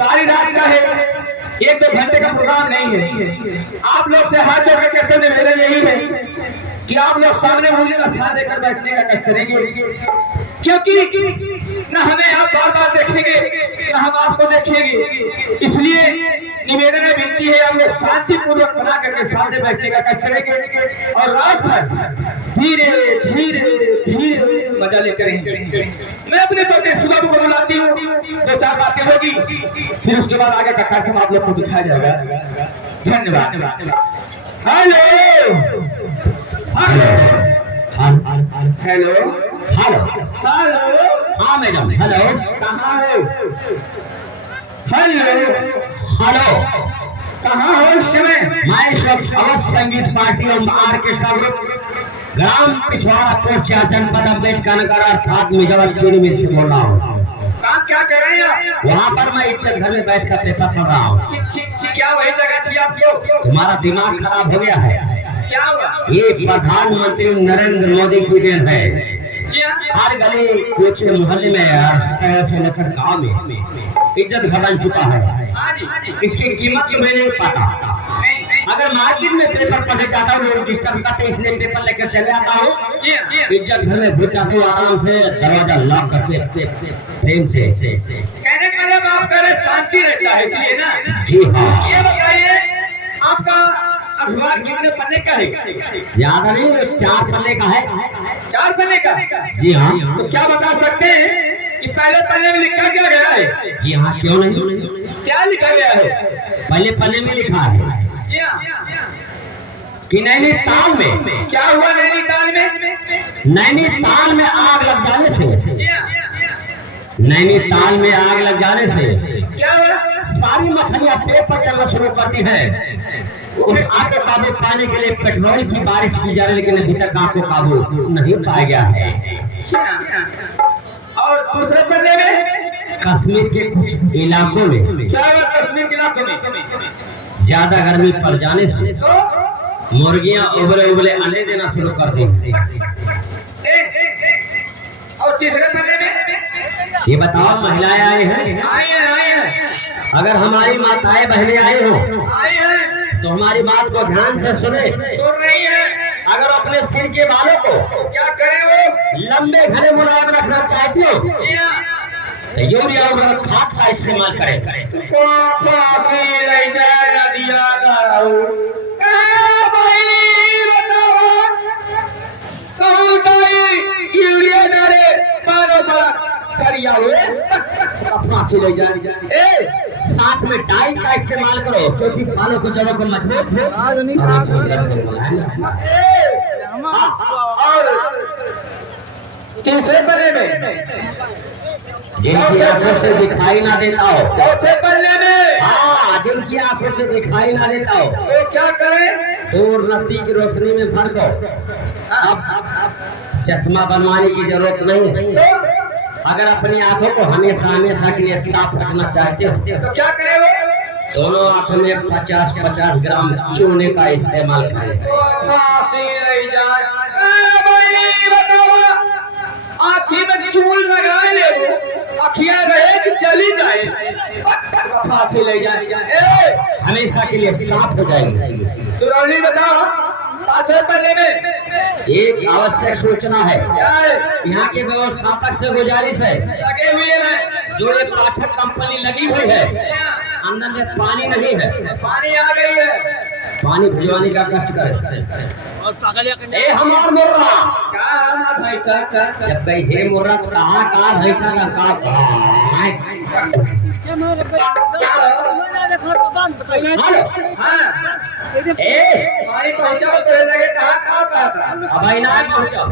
सारी रात का है, 1-2 घंटे का प्रोग्राम नहीं है। आप लोग से हाथ जोड़ के कहते हैं निवेदन यही है कि आप लोग सामने मुझे स्थान देकर बैठने का कष्ट करेंगे, क्योंकि न हमें आप बार बार देखेंगे न हम आपको देखेंगे। इसलिए निवेदन है, विनती है, हम लोग शांतिपूर्वक बना करके सामने बैठने का कष्ट करेंगे और रात भर धीरे धीरे धीरे मजा लेते रहेंगे। मैं अपने बेटे शिवम को बुलाती हूँ, 2-4 बातें होगी, फिर उसके बाद आगे का कार्यक्रम आप लोग को दिखाया जाएगा। धन्यवाद। Hello hello hello hello hello, हाँ मैडम, हेलो, कहाँ हो? हेलो हेलो, कहाँ हो इस समय? मैं इस वक्त अवध संगीत पार्टी और ऑर्केस्ट्रा ग्रुप ग्राम पिछवाड़ा पोस्ट जनपद अम्बेडकर नगर अर्थात मिर्जापुर में से बोल रहा हूँ। आप क्या कर रहे हैं? वहाँ पर मैं इज्जत घर में बैठ कर पेशा पढ़ रहा हूँ। क्या वही जगह थी आपको? तुम्हारा दिमाग खराब हो गया है। क्या हुआ? ये प्रधानमंत्री नरेंद्र मोदी की देन है। हर गली कुछ मोहल्ले में शहर से लेकर गाँव में इज्जत घर बन चुका है। इसकी कीमत मैंने नहीं पता। अगर मार्केट में पेपर पढ़े जाता हूँ, लोग डिस्टर्ब करते, इसलिए पेपर लेकर चले आता हूँ। इज्जत घर में घुस जाता हूँ, आराम से दरवाजा लॉक करके प्रेम से। कहने का मतलब आप कह रहे शांति रहता है, इसलिए ना? जी हाँ। ये बताइए आपका अखबार कितने पन्ने का है? याद नहीं, 4 पन्ने का है। 4 पन्ने का? जी हाँ। तो क्या बता सकते हैं कि पहले पन्ने में लिखा क्या गया है? जी हाँ, क्यों नहीं? क्या लिखा गया है? पहले पन्ने में लिखा है कि नैनीताल में क्या हुआ? नैनीताल में, नैनीताल में आग लग जाने से, नैनीताल में आग लग जाने से क्या हुआ? सारी मछलियां पेट पर चलना शुरू करती है। उस आग को काबू पाने के लिए पेट्रोल की बारिश की जा रही, लेकिन अभी तक आग को काबू नहीं पाया गया है। और दूसरे पन्ने में कश्मीर के कुछ इलाकों में क्या हुआ? कश्मीर के इलाकों में ज्यादा गर्मी पड़ जाने से मुर्गियां उबले उबले अंडे देना शुरू कर दी। और तीसरे पन्ने में ये बताओ, महिलाएं आई हैं? आई हैं। अगर हमारी माताएं बहनें आई हो तो हमारी बात को ध्यान से सुने। सुन रही है। अगर अपने सिर के बालों को क्या करें, वो लंबे घने मुलायम रखना चाहती हो तो यूरिया और खाद का इस्तेमाल करें। यूरिया डाले करिया हुए फांसी ले जाए। साथ में डाई का इस्तेमाल करो, क्योंकि बालों को जड़ों को मजबूत हो। और तीसरे पन्ने में जिनकी आंखों से दिखाई ना देता हो, चौथे पन्ने में हाँ, जिनकी आंखों से दिखाई ना देता हो तो क्या करें? सूर्यरश्मि की रोशनी में भर दो। अब चश्मा बनवाने की जरूरत नहीं है। अगर अपनी आंखों को हमेशा हमेशा के लिए साफ रखना चाहते हो तो क्या करें? वो दोनों आंखों में 50-50 ग्राम चूने का इस्तेमाल करें। आँखी में चून लगाए ले, वो अखियाँ रहे कि चली जाए, फांसी ले जाए, हमेशा के लिए साफ हो जाएंगे। सुरौली बताओ, पांचवें पन्ने में एक आवश्यक सूचना है। यहाँ के व्यवस्थापक से गुजारिश है, लगे हुए हैं जो ये पाठक कंपनी लगी हुई है, अंदर में पानी नहीं है, पानी आ गई है, पानी भिजवाने का कष्ट करे। ए हमार मोर्रा का भैंसा जब कहीं हे मोर्रा कहाँ का भैंसा का पानी पहुँचा तो लगे कहाँ था। अब आई ना पहुँचा।